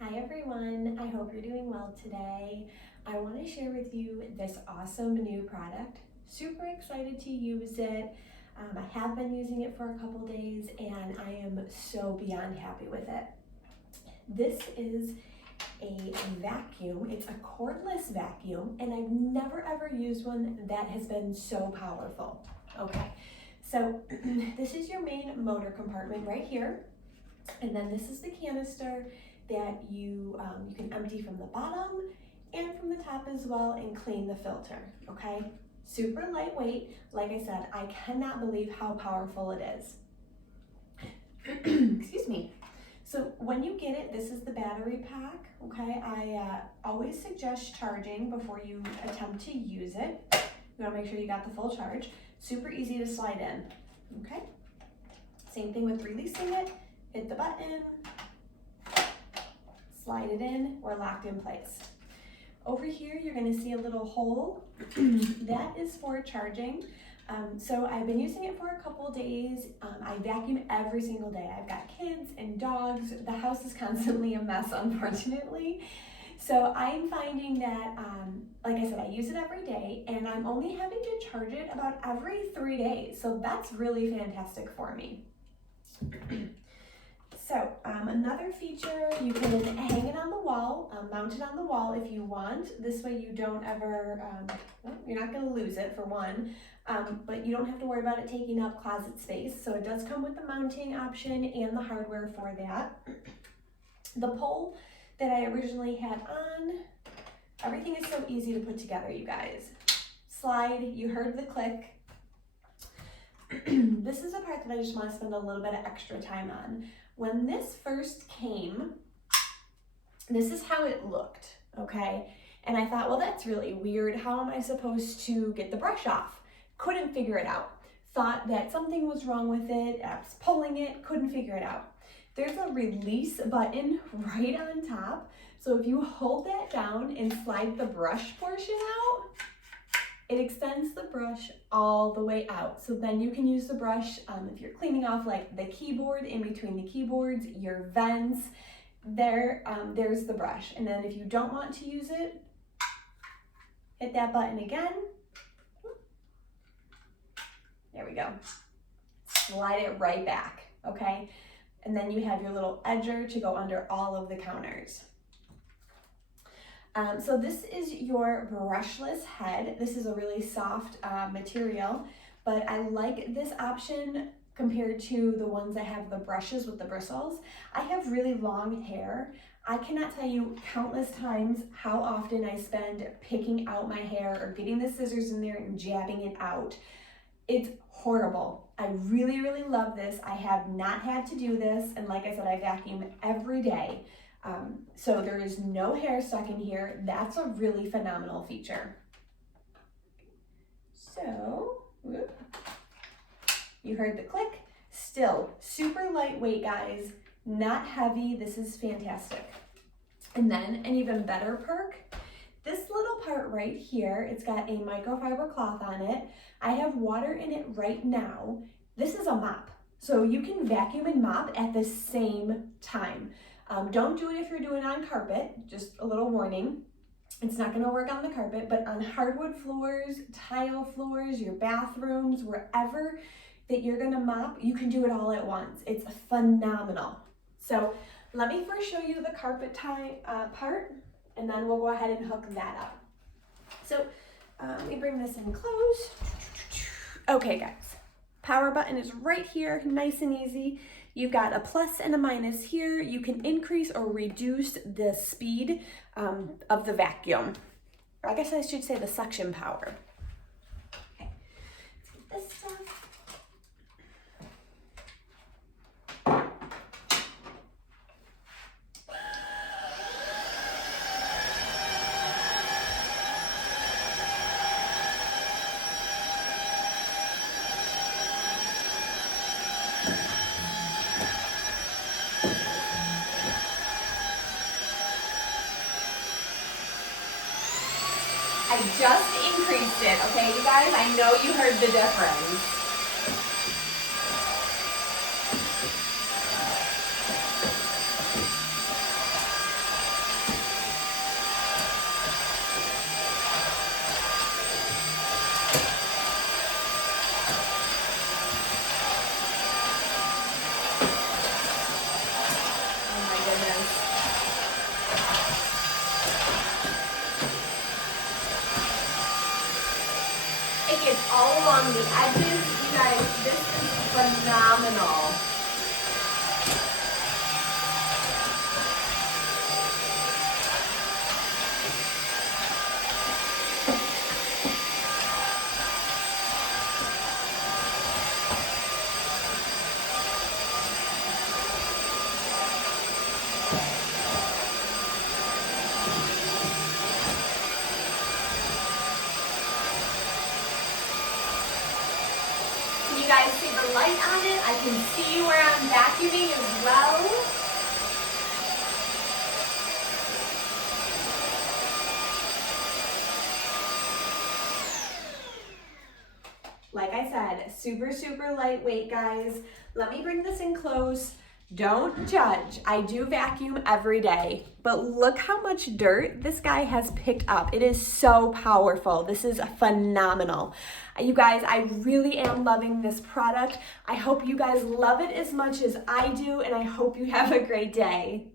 Hi everyone, I hope you're doing well today. I want to share with you this awesome new product. Super excited to use it. I have been using it for a couple days and I am so beyond happy with it. This is a vacuum. It's a cordless vacuum and I've never ever used one that has been so powerful. Okay, so this is your main motor compartment right here. And then this is the canister that you can empty from the bottom and from the top as well and clean the filter, okay? Super lightweight. Like I said, I cannot believe how powerful it is. Excuse me. So when you get it, this is the battery pack, okay? I always suggest charging before you attempt to use it. You wanna make sure you got the full charge. Super easy to slide in, okay? Same thing with releasing it. Hit the button, slide it in, we're locked in place. Over here, you're gonna see a little hole. That is for charging. So I've been using it for a couple days. I vacuum every single day. I've got kids and dogs. The house is constantly a mess, unfortunately. So I'm finding that, like I said, I use it every day and I'm only having to charge it about every 3 days. So that's really fantastic for me. So another feature, you can hang it on the wall, mount it on the wall if you want. This way you don't ever, you're not gonna lose it for one, but you don't have to worry about it taking up closet space. So it does come with the mounting option and the hardware for that. The pole that I originally had on, everything is so easy to put together, you guys. Slide, you heard the click. This is a part that I just want to spend a little bit of extra time on. When this first came, this is how it looked, okay? And I thought, well, that's really weird. How am I supposed to get the brush off? Couldn't figure it out. Thought that something was wrong with it. I was pulling it, couldn't figure it out. There's a release button right on top. So if you hold that down and slide the brush portion out, it extends the brush all the way out. So then you can use the brush if you're cleaning off like the keyboard, in between the keyboards, your vents, there's the brush. And then if you don't want to use it, hit that button again. There we go. Slide it right back, okay? And then you have your little edger to go under all of the counters. So this is your brushless head. This is a really soft material, but I like this option compared to the ones that have the brushes with the bristles. I have really long hair. I cannot tell you countless times how often I spend picking out my hair or getting the scissors in there and jabbing it out. It's horrible. I really, really love this. I have not had to do this, and like I said, I vacuum every day. So there is no hair stuck in here. That's a really phenomenal feature. So, whoop. You heard the click. Still super lightweight, guys. Not heavy. This is fantastic. And then an even better perk, this little part right here, it's got a microfiber cloth on it. I have water in it right now. This is a mop. So you can vacuum and mop at the same time. Don't do it if you're doing on carpet, just a little warning. It's not gonna work on the carpet, but on hardwood floors, tile floors, your bathrooms, wherever that you're gonna mop, you can do it all at once. It's phenomenal. So let me first show you the carpet part, and then we'll go ahead and hook that up. So let me bring this in close. Okay guys, power button is right here, nice and easy. You've got a plus and a minus here. You can increase or reduce the speed of the vacuum. Or I guess I should say the suction power. Okay, let's get this stuff. I just increased it, okay, you guys? I know you heard the difference. along the edges. You guys, this is phenomenal. You guys see the light on it? I can see where I'm vacuuming as well. Like I said, super, super lightweight, guys. Let me bring this in close. Don't judge. I do vacuum every day, but look how much dirt this guy has picked up. It is so powerful. This is phenomenal. You guys, I really am loving this product. I hope you guys love it as much as I do, and I hope you have a great day.